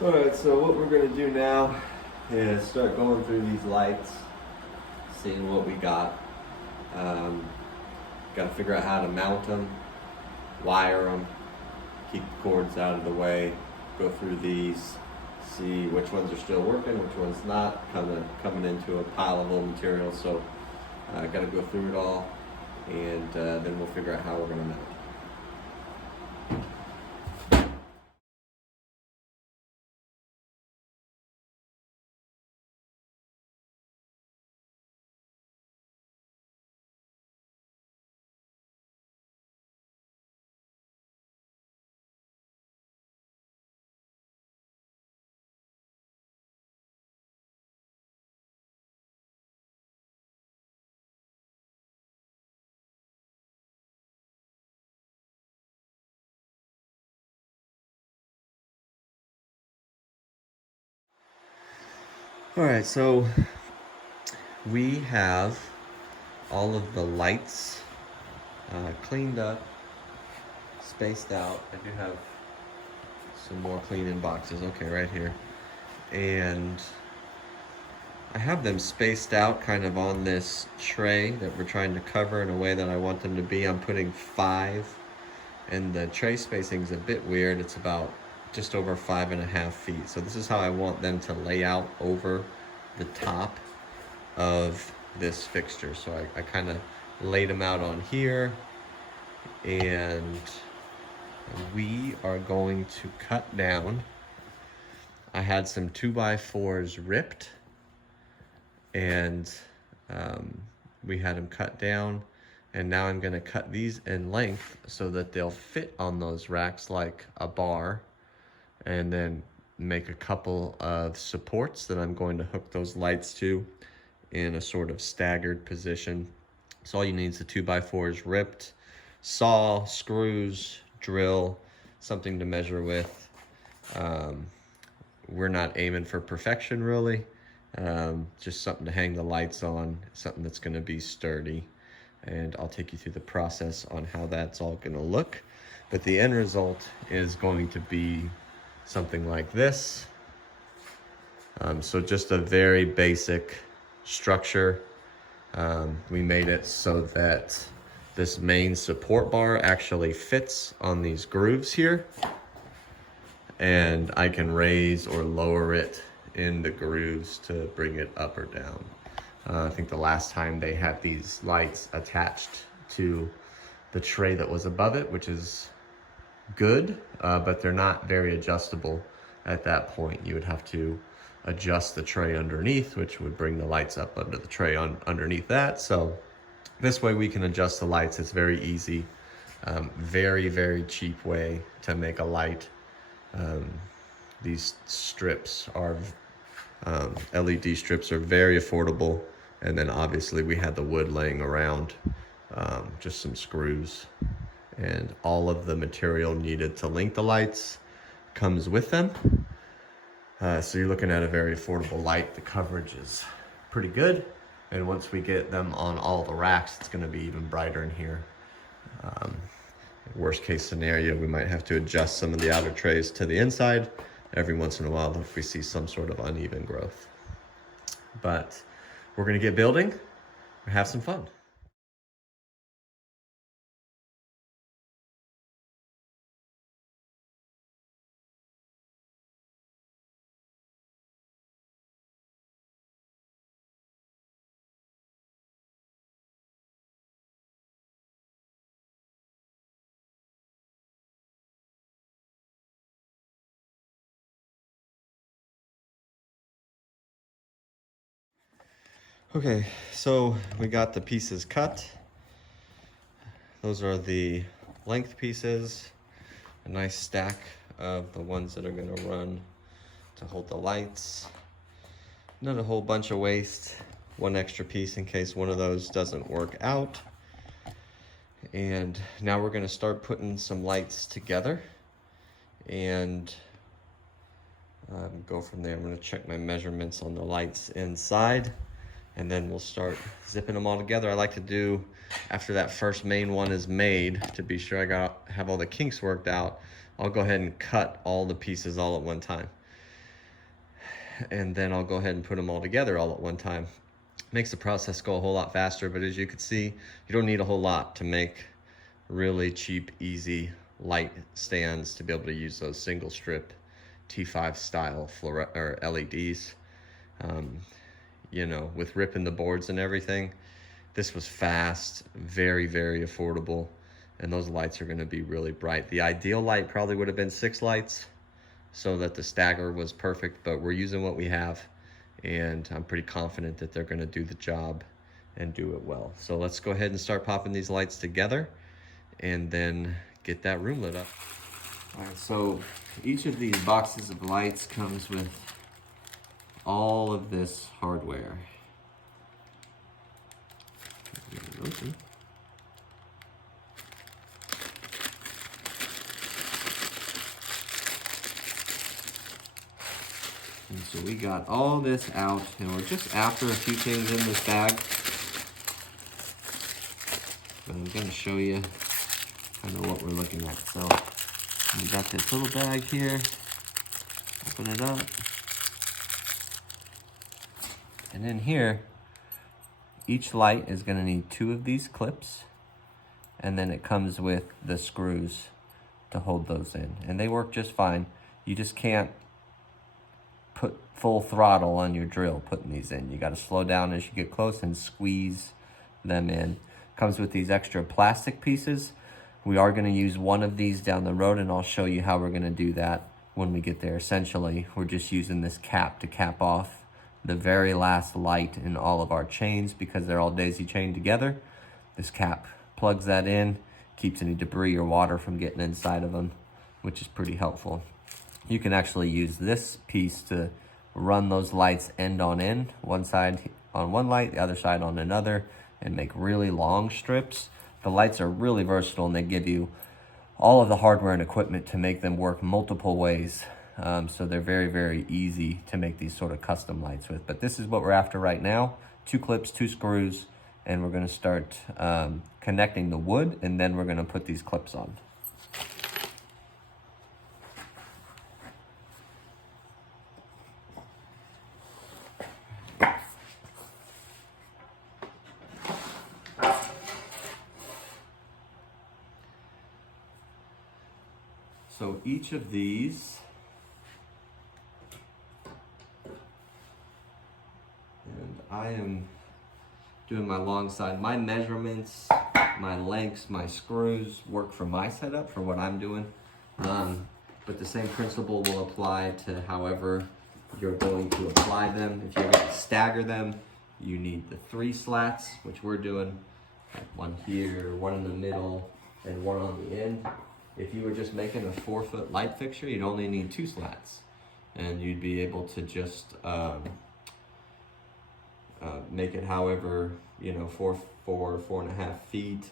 Alright, so what we're going to do now is start going through these lights, seeing what we got. Got to figure out how to mount them, wire them, keep the cords out of the way, go through these, see which ones are still working, which ones not, kind of coming into a pile of old material. So I got to go through it all, and then we'll figure out how we're going to mount it. All right, so we have all of the lights cleaned up, spaced out. I do have some more cleaning boxes, okay, right here. And I have them spaced out kind of on this tray that we're trying to cover in a way that I want them to be. I'm putting 5, and the tray spacing is a bit weird. It's about just over 5.5 feet. So this is how I want them to lay out over the top of this fixture. So I kind of laid them out on here, and we are going to cut down. I had some 2x4s ripped, and we had them cut down, and now I'm going to cut these in length so that they'll fit on those racks like a bar, and then make a couple of supports that I'm going to hook those lights to in a sort of staggered position. So all you need is the 2x4s ripped, saw, screws, drill, something to measure with. We're not aiming for perfection really, just something to hang the lights on, something that's going to be sturdy. And I'll take you through the process on how that's all going to look. But the end result is going to be something like this. So just a very basic structure. We made it so that this main support bar actually fits on these grooves here, and I can raise or lower it in the grooves to bring it up or down. I think the last time they had these lights attached to the tray that was above it, which is good, but they're not very adjustable at that point. You would have to adjust the tray underneath, which would bring the lights up under the tray underneath that. So this way we can adjust the lights. It's very easy. Very, very cheap way to make a light. These strips are, LED strips are very affordable. And then obviously we had the wood laying around, just some screws, and all of the material needed to link the lights comes with them. So you're looking at a very affordable light. The coverage is pretty good. And once we get them on all the racks, it's gonna be even brighter in here. Worst case scenario, we might have to adjust some of the outer trays to the inside every once in a while if we see some sort of uneven growth. But we're gonna get building and have some fun. Okay, so we got the pieces cut. Those are the length pieces, a nice stack of the ones that are gonna run to hold the lights. Not a whole bunch of waste, one extra piece in case one of those doesn't work out. And now we're gonna start putting some lights together and go from there. I'm gonna check my measurements on the lights inside, and then we'll start zipping them all together. I like to do, after that first main one is made, to be sure I have all the kinks worked out, I'll go ahead and cut all the pieces all at one time. and then I'll go ahead and put them all together all at one time. Makes the process go a whole lot faster, but as you can see, you don't need a whole lot to make really cheap, easy light stands to be able to use those single strip T5 style or LEDs. You know, with ripping the boards and everything, this was fast, very, very affordable, and those lights are going to be really bright. The ideal light probably would have been 6 lights so that the stagger was perfect, but we're using what we have, and I'm pretty confident that they're going to do the job and do it well. So let's go ahead and start popping these lights together and then get that room lit up. All right, so each of these boxes of lights comes with all of this hardware. And so we got all this out, and we're just after a few things in this bag. But I'm gonna show you kind of what we're looking at. So we got this little bag here, open it up. And in here, each light is gonna need 2 of these clips, and then it comes with the screws to hold those in. And they work just fine. You just can't put full throttle on your drill putting these in. You got to slow down as you get close and squeeze them in. Comes with these extra plastic pieces. We are going to use one of these down the road, and I'll show you how we're going to do that when we get there. Essentially, we're just using this cap to cap off the very last light in all of our chains because they're all daisy chained together. This cap plugs that in, keeps any debris or water from getting inside of them, which is pretty helpful. You can actually use this piece to run those lights end on end, one side on one light, the other side on another, and make really long strips. The lights are really versatile, and they give you all of the hardware and equipment to make them work multiple ways. So they're very, very easy to make these sort of custom lights with. But this is what we're after right now. 2 clips, 2 screws, and we're gonna start connecting the wood, and then we're gonna put these clips on. So each of these, and I am doing my long side. My measurements, my lengths, my screws work for my setup, for what I'm doing. But the same principle will apply to however you're going to apply them. If you're going to stagger them, you need the 3 slats, which we're doing, like one here, one in the middle, and one on the end. If you were just making a 4-foot light fixture, you'd only need 2 slats, and you'd be able to just make it however, you know, 4.5 feet,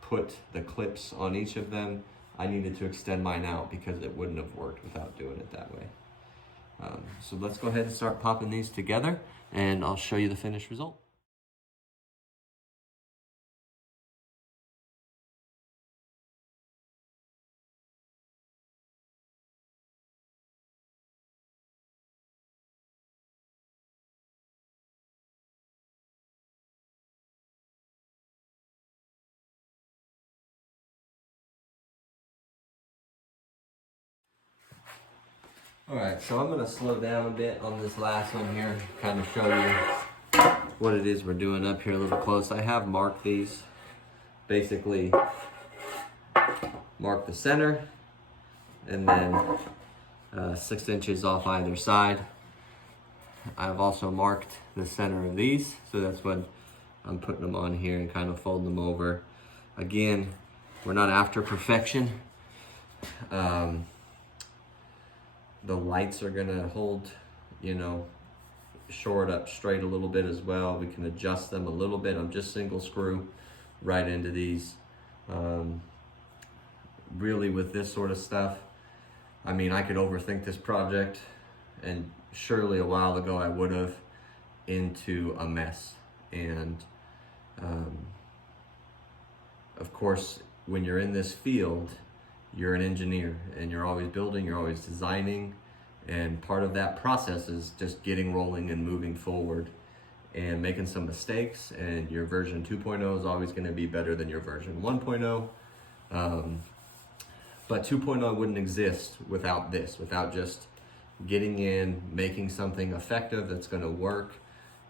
put the clips on each of them. I needed to extend mine out because it wouldn't have worked without doing it that way. So let's go ahead and start popping these together, and I'll show you the finished result. All right, so I'm gonna slow down a bit on this last one here, kind of show you what it is we're doing up here a little close. I have marked these, basically mark the center, and then 6 inches off either side. I've also marked the center of these, so that's what I'm putting them on here and kind of folding them over. Again, we're not after perfection. The lights are gonna hold, you know, shore it up straight a little bit as well. We can adjust them a little bit. I'm just single screw right into these. Really with this sort of stuff, I mean, I could overthink this project, and surely a while ago I would have, into a mess. And of course, when you're in this field, you're an engineer, and you're always building, you're always designing, And part of that process is just getting rolling and moving forward and making some mistakes. And your version 2.0 is always going to be better than your version 1.0. But 2.0 wouldn't exist without this, without just getting in, making something effective that's going to work.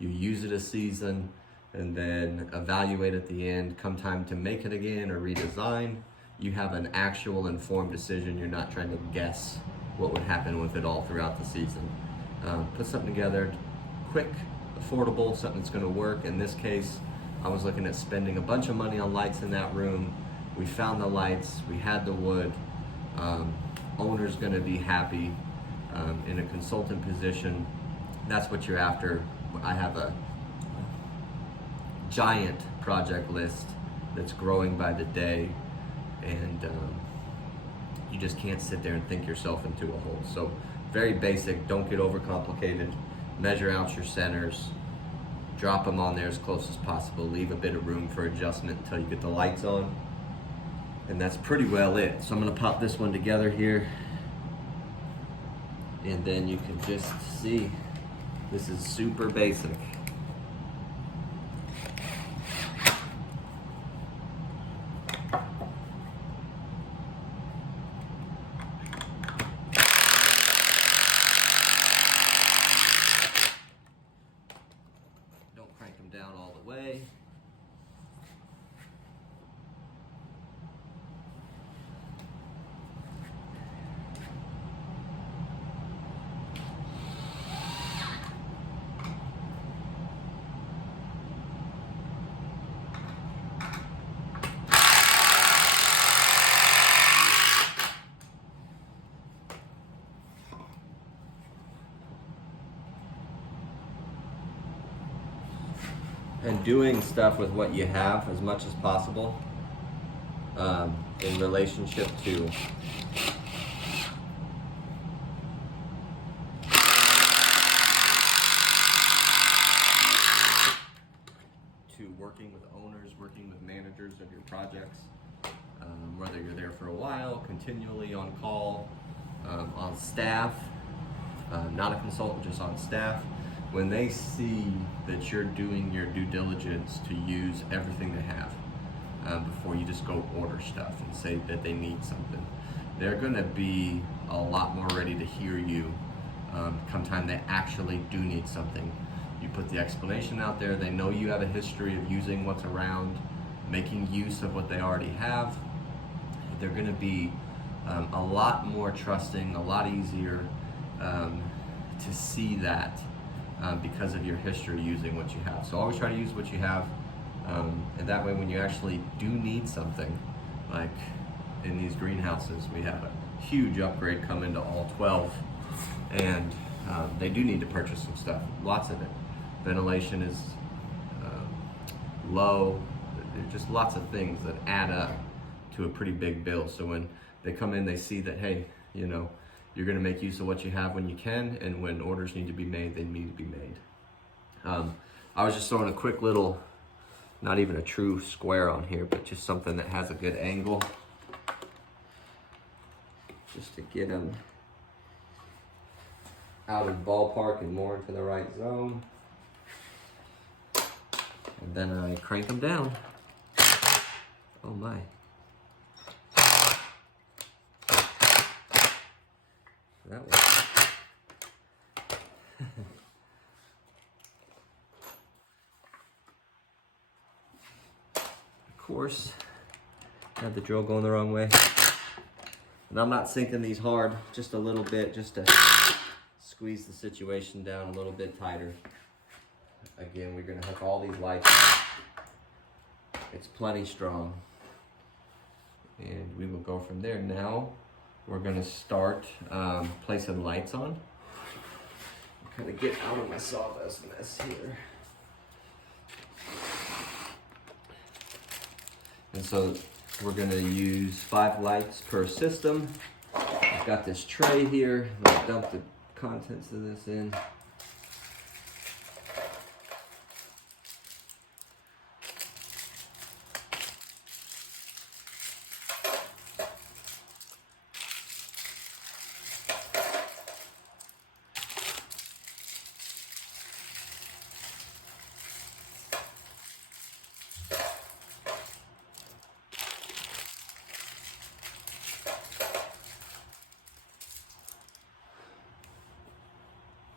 You use it a season and then evaluate at the end. Come time to make it again or redesign, you have an actual informed decision. You're not trying to guess what would happen with it all throughout the season. Put something together, quick, affordable, something that's going to work. In this case, I was looking at spending a bunch of money on lights in that room. We found the lights, we had the wood. Owner's going to be happy. In a consultant position, that's what you're after. I have a giant project list that's growing by the day, and you just can't sit there and think yourself into a hole. So very basic, don't get overcomplicated. Measure out your centers, drop them on there as close as possible, leave a bit of room for adjustment until you get the lights on, and that's pretty well it. So I'm gonna pop this one together here, and then you can just see this is super basic. Don't crank them down all the way. And doing stuff with what you have as much as possible, in relationship to working with owners, working with managers of your projects, whether you're there for a while, continually on call, on staff, not a consultant, just on staff. When they see that you're doing your due diligence to use everything they have, before you just go order stuff and say that they need something, they're gonna be a lot more ready to hear you come time they actually do need something. You put the explanation out there, they know you have a history of using what's around, making use of what they already have. They're gonna be a lot more trusting, a lot easier to see that. Because of your history using what you have. So always try to use what you have, and that way when you actually do need something, like in these greenhouses, we have a huge upgrade coming to all 12, and they do need to purchase some stuff, lots of it. Ventilation is low. There's just lots of things that add up to a pretty big bill. So when they come in, they see that, hey, you know, you're going to make use of what you have when you can, and when orders need to be made, they need to be made. I was just throwing a quick little, not even a true square on here, but just something that has a good angle, just to get them out of the ballpark and more into the right zone. And then I crank them down. Oh my. That was of course, had the drill going the wrong way. And I'm not sinking these hard, just a little bit, just to squeeze the situation down a little bit tighter. Again, we're gonna hook all these lights. It's plenty strong. And we will go from there. Now, we're gonna start placing lights on. Kind of get out of my sawdust mess here. And so we're gonna use 5 lights per system. I've got this tray here. I'm gonna dump the contents of this in.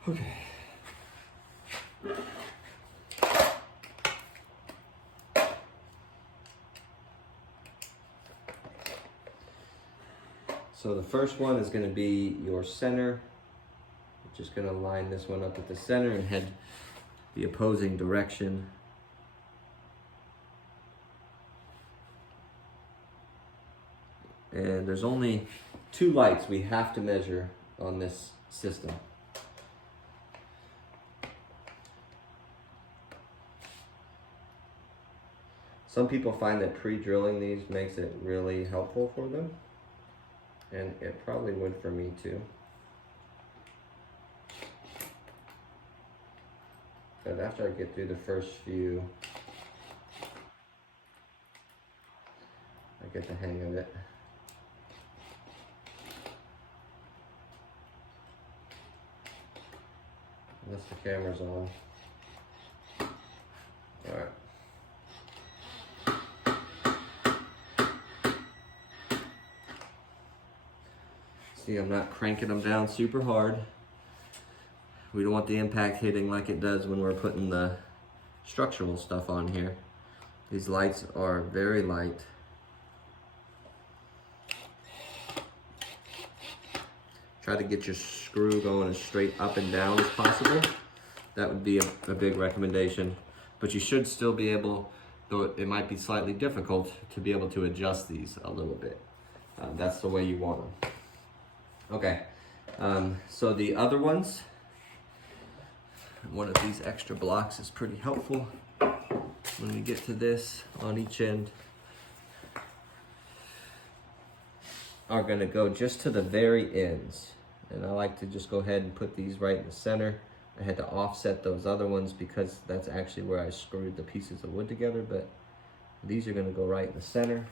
Okay. So the first one is going to be your center. We're just going to line this one up at the center and head the opposing direction. And there's only 2 lights we have to measure on this system. Some people find that pre-drilling these makes it really helpful for them, and it probably would for me too. But after I get through the first few, I get the hang of it. Unless the camera's on. Alright. See, I'm not cranking them down super hard. We don't want the impact hitting like it does when we're putting the structural stuff on here. These lights are very light. Try to get your screw going as straight up and down as possible. That would be a big recommendation. But you should still be able, though it might be slightly difficult, to be able to adjust these a little bit. That's the way you want them. Okay, so the other ones, one of these extra blocks is pretty helpful when we get to this on each end. Are going to go just to the very ends, and I like to just go ahead and put these right in the center. I had to offset those other ones because that's actually where I screwed the pieces of wood together, but these are going to go right in the center.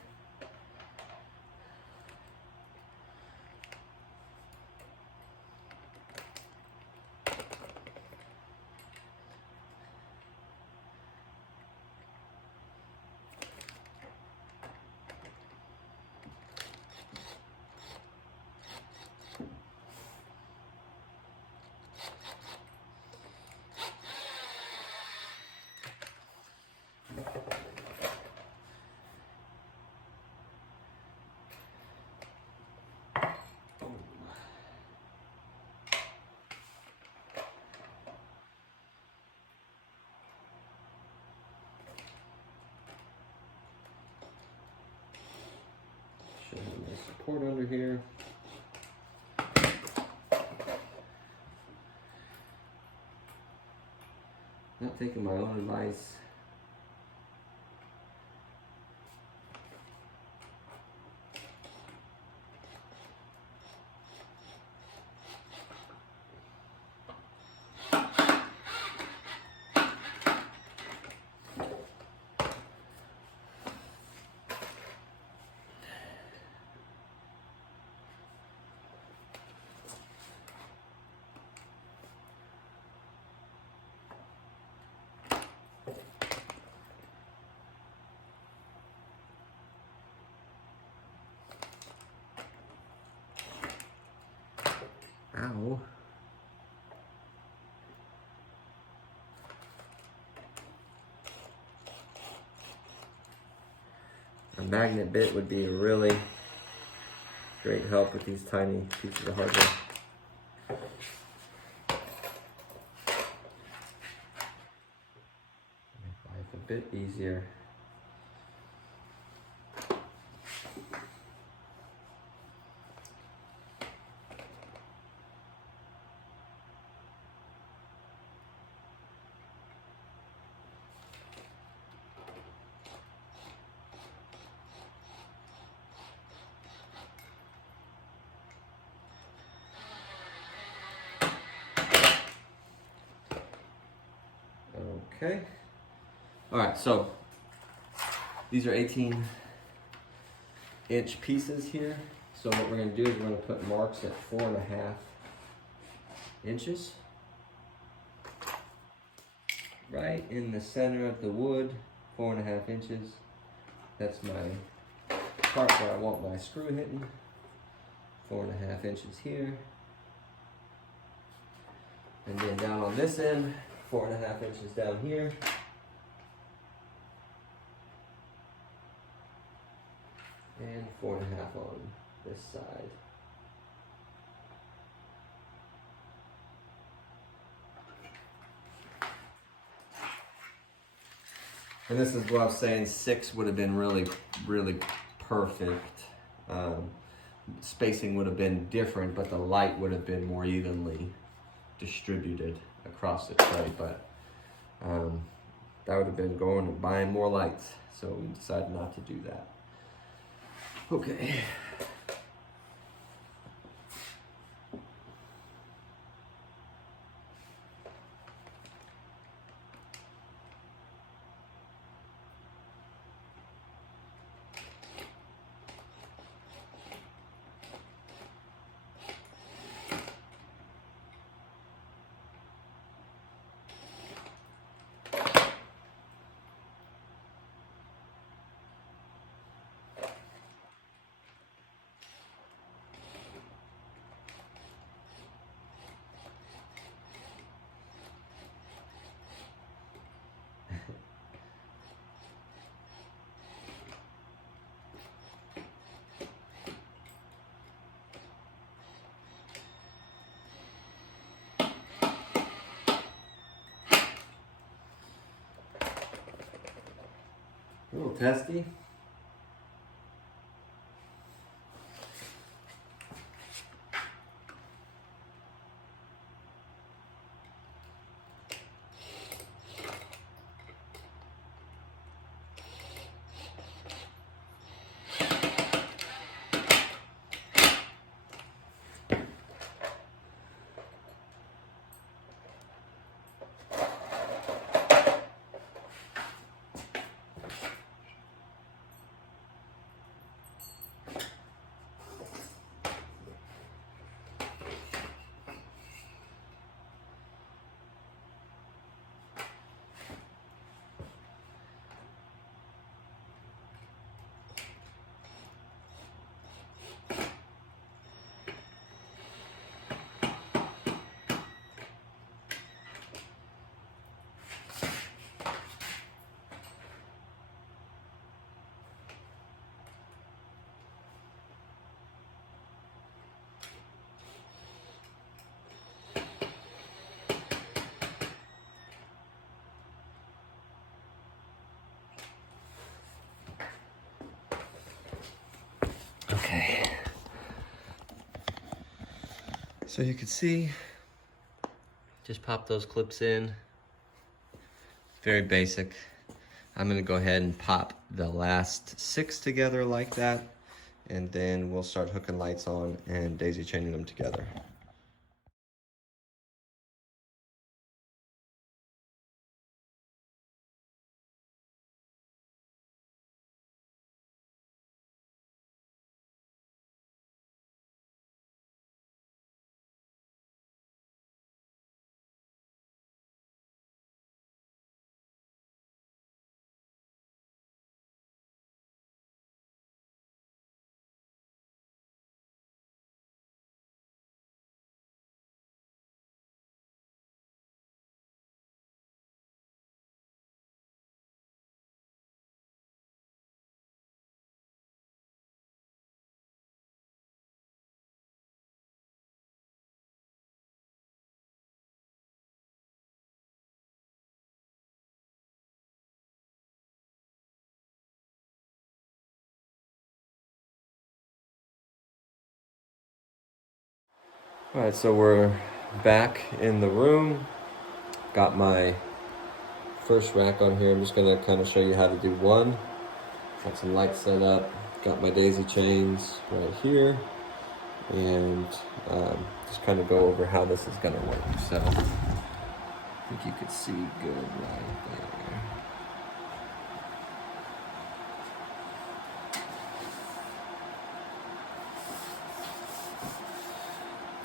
Should have my support under here. Not taking my own advice. Ow. A magnet bit would be a really great help with these tiny pieces of hardware. Make life a bit easier. Okay. All right, so these are 18-inch pieces here. So what we're going to do is we're going to put marks at 4.5 inches. Right in the center of the wood, 4.5 inches. That's my part where I want my screw hitting. 4.5 inches here. And then down on this end, 4.5 inches down here. And 4.5 on this side. And this is what I was saying, 6 would have been really, really perfect. Spacing would have been different, but the light would have been more evenly distributed across the tray. But that would have been going and buying more lights. So we decided not to do that. Okay. A little testy. Okay. So you can see, just pop those clips in. Very basic. I'm gonna go ahead and pop the last 6 together like that, and then we'll start hooking lights on and daisy chaining them together. All right, so we're back in the room. Got my first rack on here. I'm just gonna kind of show you how to do one. Got some lights set up. Got my daisy chains right here. And just kind of go over how this is gonna work. So I think you could see good right there.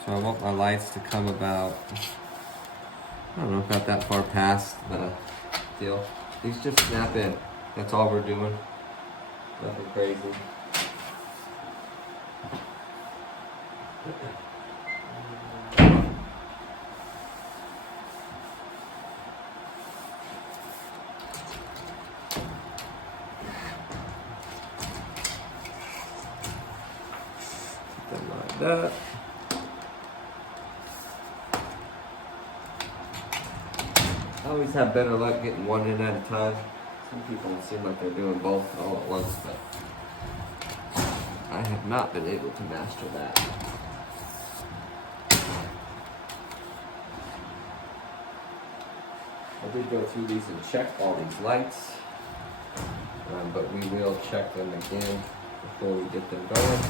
So I want my lights to come about, I don't know, about that far past the deal. These just snap in. That's all we're doing. Nothing crazy. that. I always have better luck getting one in at a time. Some people seem like they're doing both all at once, but I have not been able to master that. I did go through these and check all these lights, but we will check them again before we get them going.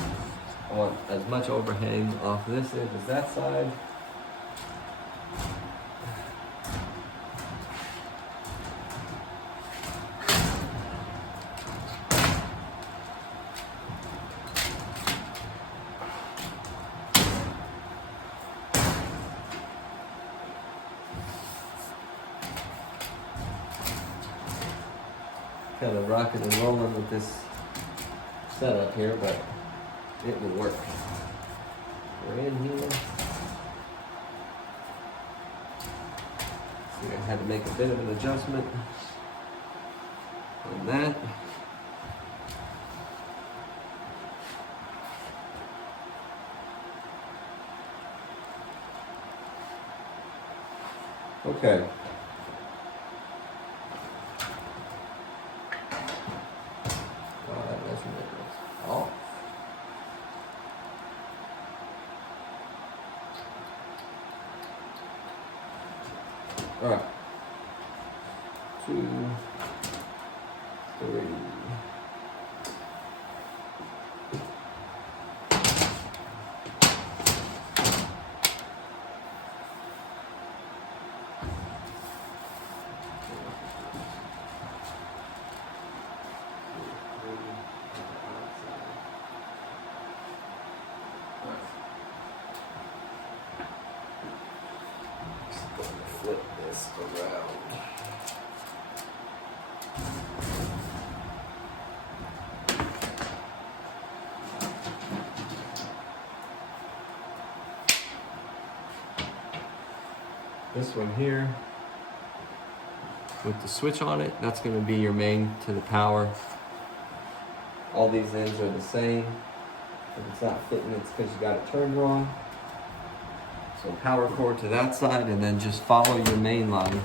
I want as much overhang off this end as that side. Kind of rocking and rolling with this setup here, but it will work. We're in here. See, I had to make a bit of an adjustment on that. Okay. All right. 2, 3. Flip this around. This one here with the switch on it, that's going to be your main to the power. All these ends are the same. If it's not fitting, it's because you got it turned wrong. So power cord to that side, and then just follow your main line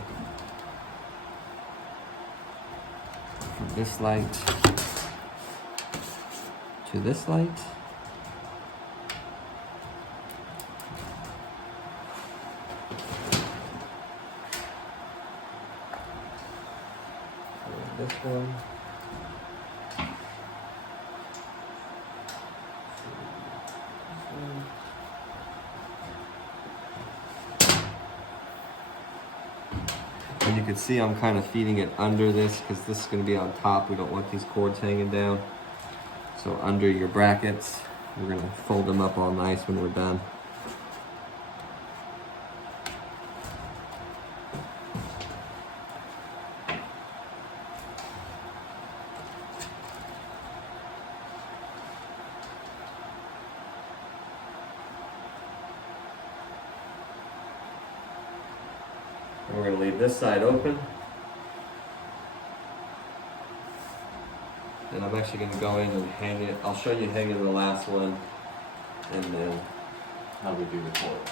from this light to this light. And this one. And you can see I'm kind of feeding it under this because this is going to be on top. We don't want these cords hanging down. So under your brackets, we're going to fold them up all nice when we're done. And we're going to leave this side open. And I'm actually going to go in and hang it. I'll show you hanging the last one and then how we do the cords.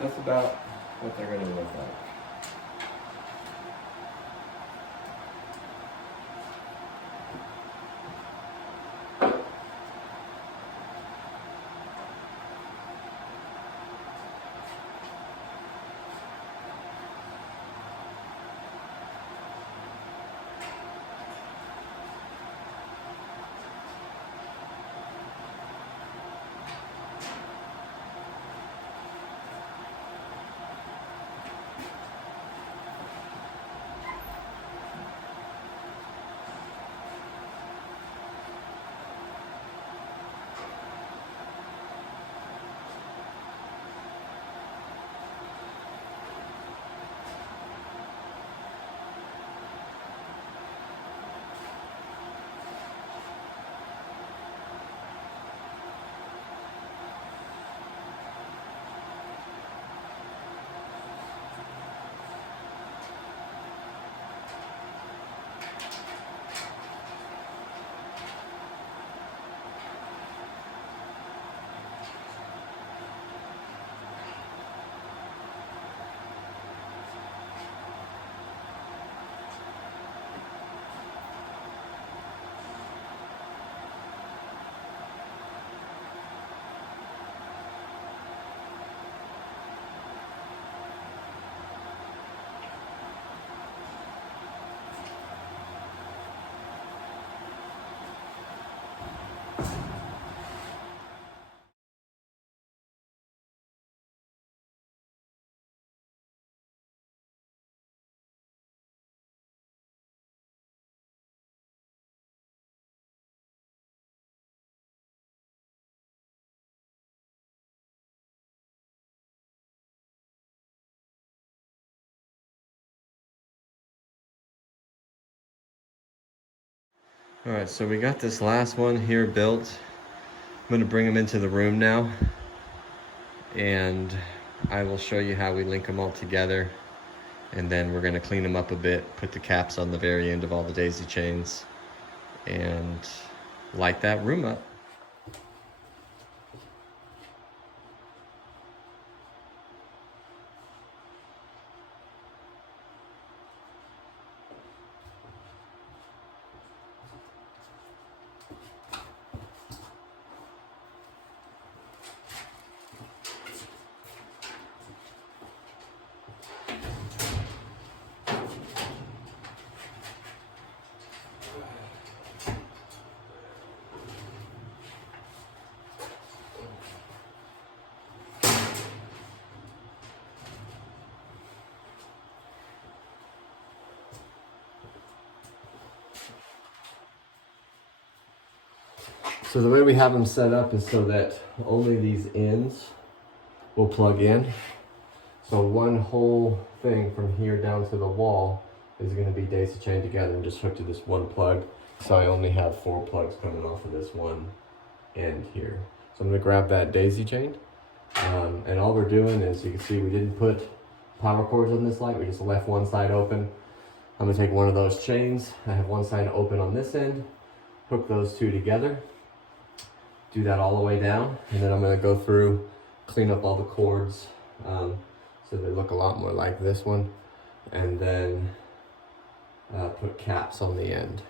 That's about what they're going to look like. All right, so we got this last one here built. I'm gonna bring them into the room now, and I will show you how we link them all together, and then we're gonna clean them up a bit, put the caps on the very end of all the daisy chains, and light that room up. So the way we have them set up is so that only these ends will plug in. So one whole thing from here down to the wall is going to be daisy chained together and just hooked to this one plug. So I only have 4 plugs coming off of this one end here. So I'm going to grab that daisy chain. And all we're doing is, you can see we didn't put power cords on this light. We just left one side open. I'm going to take one of those chains. I have one side open on this end. Hook those two together. Do that all the way down, and then I'm going to go through, clean up all the cords so they look a lot more like this one, and then put caps on the end.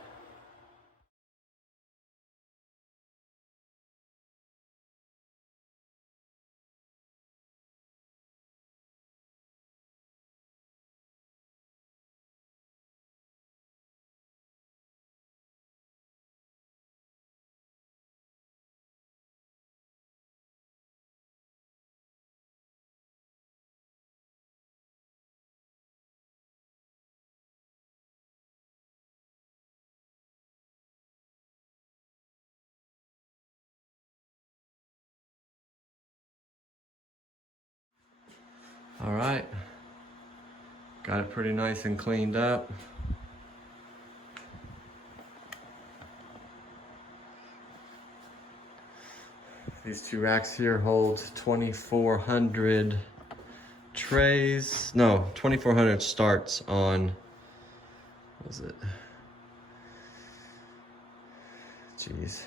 All right, got it pretty nice and cleaned up. These 2 racks here hold 2,400 trays. No, 2,400 starts on, what was it? Jeez.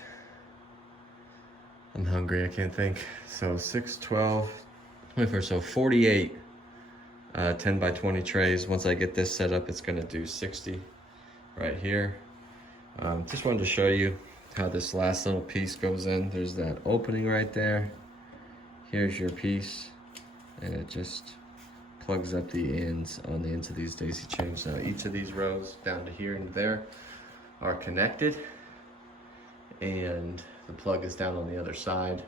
I'm hungry, I can't think. So 6, 12, 24, so 48 10 by 20 trays. Once I get this set up, it's gonna do 60 right here. Just wanted to show you how this last little piece goes in. There's that opening right there. Here's your piece, and it just plugs up the ends on the ends of these daisy chains. Now each of these rows down to here and there are connected, and the plug is down on the other side.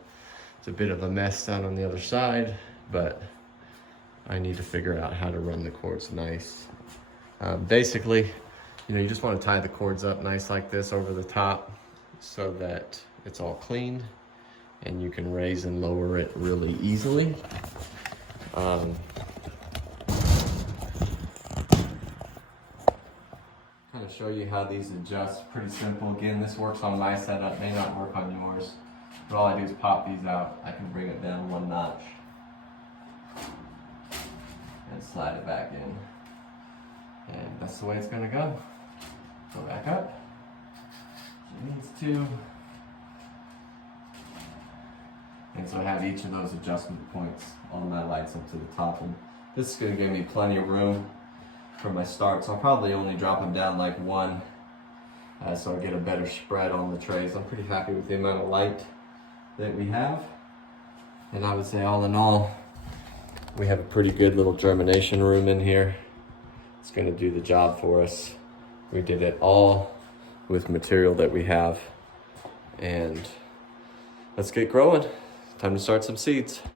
It's a bit of a mess down on the other side, but I need to figure out how to run the cords nice. Basically, you just want to tie the cords up nice like this over the top so that it's all clean and you can raise and lower it really easily. Kind of show you how these adjust. Pretty simple. Again, this works on my setup, may not work on yours, but all I do is pop these out. I can bring it down 1 notch and slide it back in, and that's the way it's gonna go. Go back up. It needs to. And so I have each of those adjustment points on my lights up to the top, and this is going to give me plenty of room for my starts. I'll probably only drop them down like 1 so I get a better spread on the trays. I'm pretty happy with the amount of light that we have, and I would say all in all we have a pretty good little germination room in here. It's going to do the job for us. We did it all with material that we have, and let's get growing. Time to start some seeds.